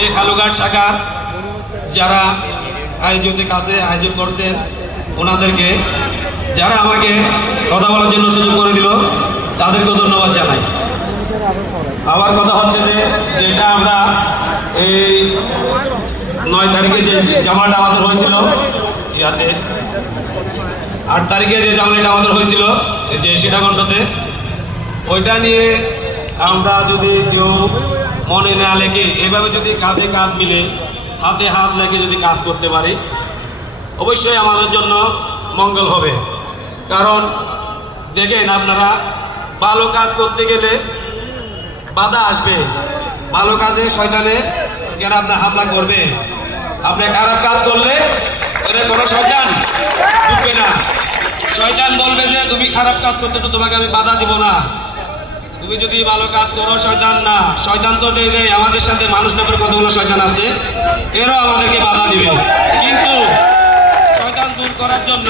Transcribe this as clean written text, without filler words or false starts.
এই খালুঘাট শাখার যারা আয়োজন করছেন ওনাদেরকে, যারা আমাকে কথা বলার জন্য সুযোগ করে দিল তাদেরকেও ধন্যবাদ জানাই। আবার কথা হচ্ছে যে যেটা আমরা এই 9 তারিখে যে জামাটা আমাদের হয়েছিল, 8 তারিখে যে জামাটা আমাদের হয়েছিল যে সীতাকুণ্ডতে, ওইটা নিয়ে আমরা যদি কেউ মনে না লেগে এভাবে যদি কাঁধে কাঁধ মিলে হাতে হাত লেগে যদি কাজ করতে পারি, অবশ্যই আমাদের জন্য মঙ্গল হবে। কারণ দেখেন আপনারা, ভালো কাজ করতে গেলে বাধা আসবে, ভালো কাজে শয়তানে কেন আপনার হামলা করবে। আপনি খারাপ কাজ করলে এটা কোনো শয়তান ঢুকবে না। শয়তান বলবে যে তুমি খারাপ কাজ করতেছো, তোমাকে আমি বাধা দিব না। তুমি যদি ভালো কাজ করো, শয়তান না, শয়তান তো দেয় আমাদের সাথে মানুষ নামের কতগুলো শয়তান আছে, এরাও আমাদেরকে বাধা দিবে। কিন্তু শয়তান দূর করার জন্য